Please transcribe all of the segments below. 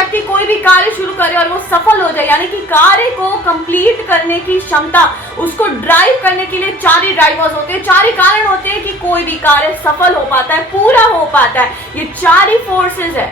व्यक्ति कोई भी कार्य शुरू करे और वो सफल हो जाए, यानी कि कार्य को कंप्लीट करने की क्षमता, उसको ड्राइव करने के लिए 4 ही ड्राइवर्स होते हैं, 4 ही कारण होते हैं कि कोई भी कार्य सफल हो पाता है, पूरा हो पाता है। ये 4 ही फोर्सेस है।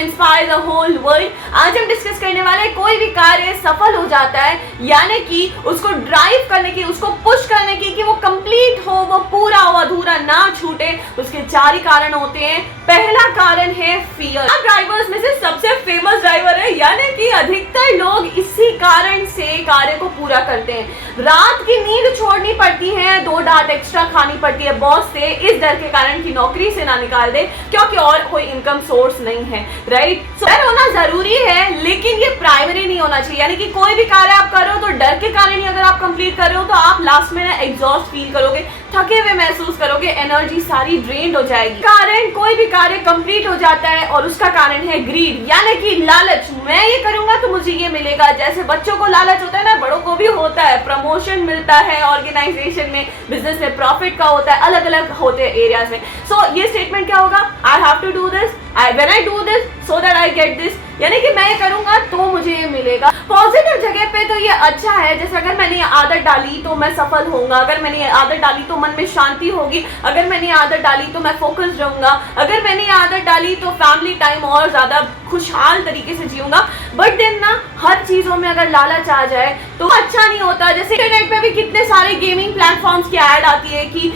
Inspire the whole world. आज हम डिस्कस करने वाले हैं, कोई भी कार्य सफल हो जाता है, यानी कि उसको ड्राइव करने की, उसको पुश करने की कि वो कंप्लीट हो, वो पूरा हो, अधूरा ना छूटे। उसके 4 ही कारण होते हैं। पहला कारण है फियर। ड्राइवर्स में से सबसे फेमस ड्राइवर है, यानी कि अधिकतर लोग इसी कारण से कार्य को पूरा करते हैं। रात की नींद छोड़नी पड़ती है, 2 डांट एक्स्ट्रा खानी पड़ती है बॉस से, इस डर के कारण कि नौकरी से ना निकाल दे, क्योंकि और कोई इनकम सोर्स नहीं है, राइट। डर होना जरूरी है, लेकिन ये प्राइमरी नहीं होना चाहिए। यानी कि कोई भी कार्य आप कर रहे हो तो डर के कारण ही अगर आप कंप्लीट कर रहे हो तो आप लास्ट में ना एग्जॉस्ट फील करोगे, थके हुए महसूस करोगे, एनर्जी सारी ड्रेन्ड हो जाएगी। कारण कोई भी कार्य कंप्लीट हो जाता है और उसका कारण है ग्रीड, यानी कि लालच। मैं ये करूंगा तो मुझे ये मिलेगा। जैसे बच्चों को लालच होता है ना, बड़ों को भी होता है। प्रमोशन मिलता है ऑर्गेनाइजेशन में, बिजनेस में प्रॉफिट का होता है, अलग अलग होते हैं एरियाज में। सो ये स्टेटमेंट क्या होगा? I have to do this, when I do this so that I get this, यानी कि मैं ये करूंगा तो मुझे ये मिलेगा। पॉजिटिव जगह पे तो ये अच्छा है, जैसे अगर मैंने ये आदत डाली तो मैं सफल होऊंगा, अगर मैंने ये आदत डाली तो मन में शांति होगी, अगर मैंने ये आदत डाली तो मैं फोकस रहूंगा, अगर मैंने ये आदत डाली तो फैमिली टाइम और ज्यादा खुशहाल तरीके से जीऊंगा। बट देन ना, हर चीजों में अगर लालच आ जाए तो अच्छा नहीं होता। जैसे इंटरनेट पे भी कितने सारे गेमिंग प्लेटफॉर्म्स की ऐड आती है कि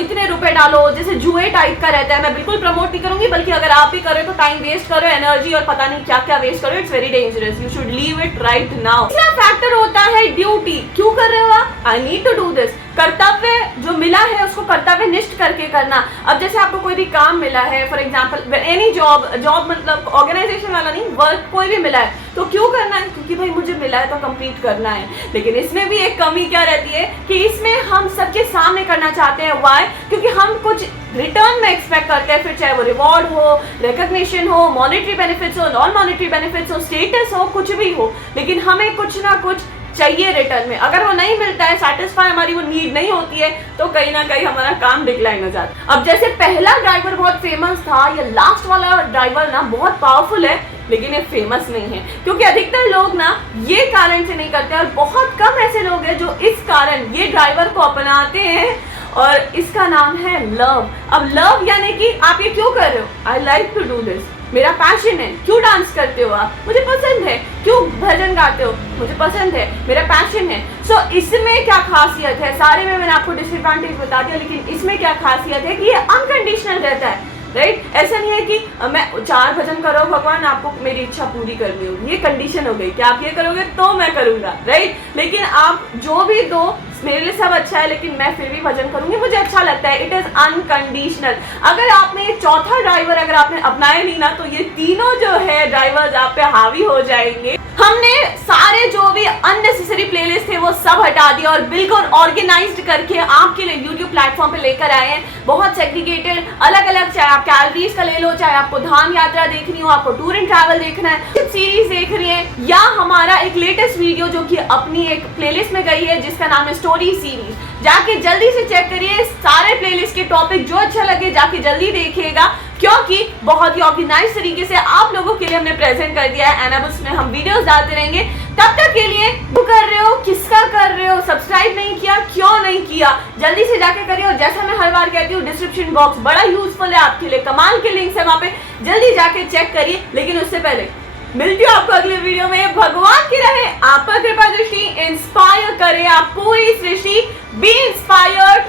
इतने रुपए डालो, जैसे जुए टाइप का रहता है। मैं बिल्कुल प्रमोट नहीं करूंगी, बल्कि अगर आप भी करो तो टाइम वेस्ट करो, एनर्जी और पता नहीं क्या क्या वेस्ट करो, it's very dangerous, you should leave it right now. तीसरा फैक्टर होता है ड्यूटी। क्यों कर रहे हो आप? I need to do this. कर्तव्य जो मिला है उसको कर्तव्यनिष्ठ करके करना। अब जैसे आपको कोई भी काम मिला है, फॉर एग्जांपल एनी जॉब मतलब ऑर्गेनाइजेशन वाला नहीं, वर्क कोई भी मिला है तो क्यों करना है? क्योंकि भाई मुझे मिला है तो कंप्लीट करना है। लेकिन इसमें भी एक कमी क्या रहती है कि इसमें हम सबके सामने करना चाहते हैं। व्हाई? क्योंकि हम कुछ रिटर्न में एक्सपेक्ट करते हैं, फिर चाहे वो रिवॉर्ड हो, रिकॉग्निशन हो, मॉनेटरी बेनिफिट्स हो, नॉन मॉनेटरी बेनिफिट्स हो, स्टेटस हो, कुछ भी हो, लेकिन हमें कुछ ना कुछ चाहिए रिटर्न में। अगर वो नहीं मिलता है, सेटिस्फाई हमारी वो नीड नहीं होती है, तो कहीं ना कहीं हमारा काम डिक्लाइन हो जाता है। अब जैसे पहला ड्राइवर बहुत फेमस था, ये लास्ट वाला ड्राइवर ना बहुत पावरफुल है, लेकिन ये फेमस नहीं है क्योंकि अधिकतर लोग ना ये कारण से नहीं करते, और बहुत कम ऐसे लोग हैं जो इस कारण ये ड्राइवर को अपनाते हैं, और इसका नाम है लव। अब लव यानी कि आप ये क्यों कर रहे हो? I like to do this, मेरा पैशन है। क्यों डांस करते हो आप? मुझे पसंद है। क्यों भजन गाते हो? मुझे पसंद है, मेरा पैशन है। सो इसमें क्या खासियत है? सारे में मैंने आपको डिसएडवांटेज बता दिया, लेकिन इसमें क्या खासियत है कि ये अनकंडीशनल रहता है, राइट। ऐसा नहीं है कि मैं 4 भजन करो भगवान, आपको मेरी इच्छा पूरी करनी होगी, ये कंडीशन हो गई कि आप ये करोगे तो मैं करूंगा, राइट। लेकिन आप जो भी दो, मेरे लिए सब अच्छा है, लेकिन मैं फिर भी भजन करूंगी, मुझे अच्छा लगता है। It is unconditional. अगर आपने ये चौथा ड्राइवर अगर आपने अपनाया नहीं ना, तो ये तीनों जो है ड्राइवर्स आप पे हावी हो जाएंगे। हमने सारे जो भी अननेसेसरी प्लेलिस्ट थे वो सब हटा दिया और बिल्कुल ऑर्गेनाइज्ड करके आपके लिए यूट्यूब प्लेटफॉर्म पे लेकर आए हैं। बहुत सेग्रीगेटेड, अलग अलग, चाहे आप कैलोरीज का ले लो, चाहे आपको धाम यात्रा देखनी हो, आपको टूर एंड ट्रैवल देखना है, सीरीज देख रही है, या हमारा एक लेटेस्ट वीडियो जो कि अपनी एक प्लेलिस्ट में गई है जिसका नाम है स्टोरी सीरीज, जाके जल्दी से चेक करिए। सारे प्लेलिस्ट के टॉपिक जो अच्छा लगे जाके जल्दी देखिएगा, क्योंकि बहुत ही ऑर्गेनाइज तरीके से आप लोगों के लिए हमने प्रेजेंट कर दिया है, एंड अब उसमें हम वीडियोस डालते रहेंगे। तब तक के लिए वो कर रहे हो, किसका कर रहे हो, सब्सक्राइब नहीं किया, क्यों नहीं किया, जल्दी से जाके करिए। और जैसा मैं हर बार कहती हूँ, डिस्क्रिप्शन बॉक्स बड़ा यूजफुल है आपके लिए, कमाल के लिंक्स है वहां पे, जल्दी जाके चेक करिए। लेकिन उससे पहले मिलती हूँ आपको अगले वीडियो में। भगवान की रहे आपका कृपा दृष्टि, इंस्पायर करे आप पूरी सृष्टि। B inspired,